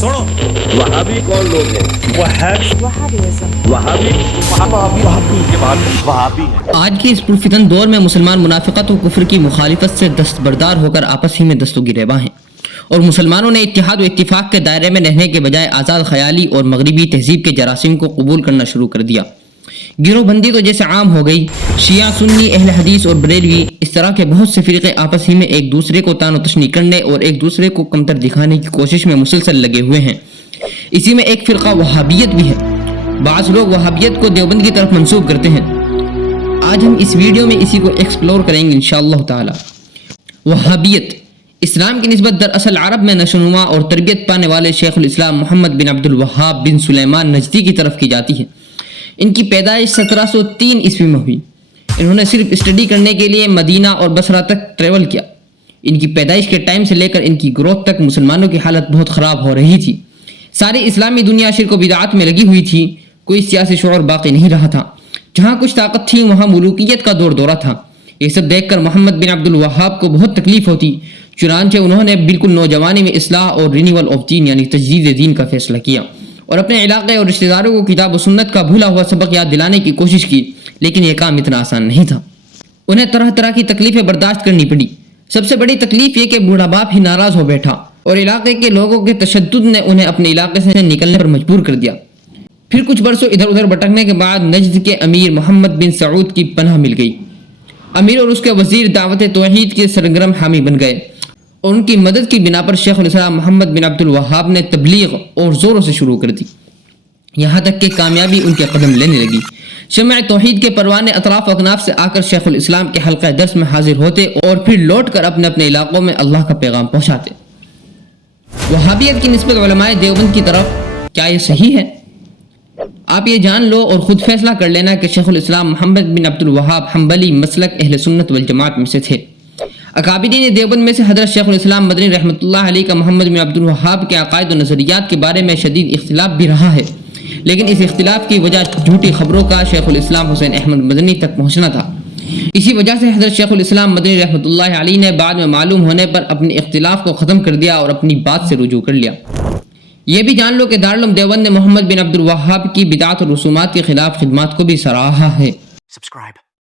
سنو وہابی کون لوگ ہیں؟ وہابی ہیں۔ آج کے اس پرفتن دور میں مسلمان منافقت و کفر کی مخالفت سے دستبردار ہو کر آپس ہی میں دست و گریباں ہیں، اور مسلمانوں نے اتحاد و اتفاق کے دائرے میں رہنے کے بجائے آزاد خیالی اور مغربی تہذیب کے جراثیم کو قبول کرنا شروع کر دیا۔ گروہ بندی تو جیسے عام ہو گئی، شیعہ، سنی، اہل حدیث اور بریلوی، اس طرح کے بہت سے فرقے آپس ہی میں ایک دوسرے کو طعن و تشنیع کرنے اور ایک دوسرے کو کمتر دکھانے کی کوشش میں مسلسل لگے ہوئے ہیں۔ اسی میں ایک فرقہ وہابیت بھی ہے۔ بعض لوگ وہابیت کو دیوبند کی طرف منسوب کرتے ہیں۔ آج ہم اس ویڈیو میں اسی کو ایکسپلور کریں گے انشاءاللہ تعالی۔ وہابیت اسلام کی نسبت دراصل عرب میں نشوونما اور تربیت پانے والے شیخ الاسلام محمد بن عبد الوہاب بن سلیمان نجدی کی طرف کی جاتی ہے۔ ان کی پیدائش 1703 عیسوی میں ہوئی۔ انہوں نے صرف اسٹڈی کرنے کے لیے مدینہ اور بصرہ تک ٹریول کیا۔ ان کی پیدائش کے ٹائم سے لے کر ان کی گروتھ تک مسلمانوں کی حالت بہت خراب ہو رہی تھی۔ ساری اسلامی دنیا شرک و بدعات میں لگی ہوئی تھی، کوئی سیاسی شعور باقی نہیں رہا تھا۔ جہاں کچھ طاقت تھی وہاں ملوکیت کا دور دورہ تھا۔ یہ سب دیکھ کر محمد بن عبد الوہاب کو بہت تکلیف ہوتی، چنانچہ انہوں نے بالکل نوجوانی میں اصلاح اور رینیول آف دین یعنی تجدید دین کا فیصلہ کیا، اور اپنے علاقے اور رشتہ داروں کو کتاب و سنت کا بھولا ہوا سبق یاد دلانے کی کوشش کی، لیکن یہ کام اتنا آسان نہیں تھا۔ انہیں طرح طرح کی تکلیفیں برداشت کرنی پڑی۔ سب سے بڑی تکلیف یہ کہ بوڑھا باپ ہی ناراض ہو بیٹھا، اور علاقے کے لوگوں کے تشدد نے انہیں اپنے علاقے سے نکلنے پر مجبور کر دیا۔ پھر کچھ برسوں ادھر ادھر بھٹکنے کے بعد نجد کے امیر محمد بن سعود کی پناہ مل گئی۔ امیر اور اس کے وزیر دعوت توحید کے سرگرم حامی بن گئے، اور ان کی مدد کی بنا پر شیخ الاسلام محمد بن عبد الوہاب نے تبلیغ اور زوروں سے شروع کر دی، یہاں تک کہ کامیابی ان کے قدم لینے لگی۔ شمع توحید کے پروانے اطراف و اکناف سے آ کر شیخ الاسلام کے حلقہ درس میں حاضر ہوتے اور پھر لوٹ کر اپنے اپنے علاقوں میں اللہ کا پیغام پہنچاتے۔ وہابیت کی نسبت علماء دیوبند کی طرف، کیا یہ صحیح ہے؟ آپ یہ جان لو اور خود فیصلہ کر لینا کہ شیخ الاسلام محمد بن عبد الوہاب حنبلی مسلک اہل سنت والجماعت میں سے تھے۔ اکابرین دیوبند میں سے حضرت شیخ الاسلام مدنی رحمۃ اللہ علیہ کا محمد بن عبد الوہاب کے عقائد و نظریات کے بارے میں شدید اختلاف بھی رہا ہے، لیکن اس اختلاف کی وجہ جھوٹی خبروں کا شیخ الاسلام حسین احمد مدنی تک پہنچنا تھا۔ اسی وجہ سے حضرت شیخ الاسلام مدنی رحمۃ اللہ علیہ نے بعد میں معلوم ہونے پر اپنے اختلاف کو ختم کر دیا اور اپنی بات سے رجوع کر لیا۔ یہ بھی جان لو کہ دارالعلوم دیوبند نے محمد بن عبد الوہاب کی بدعات اور رسومات کے خلاف خدمات کو بھی سراہا ہے۔ Subscribe.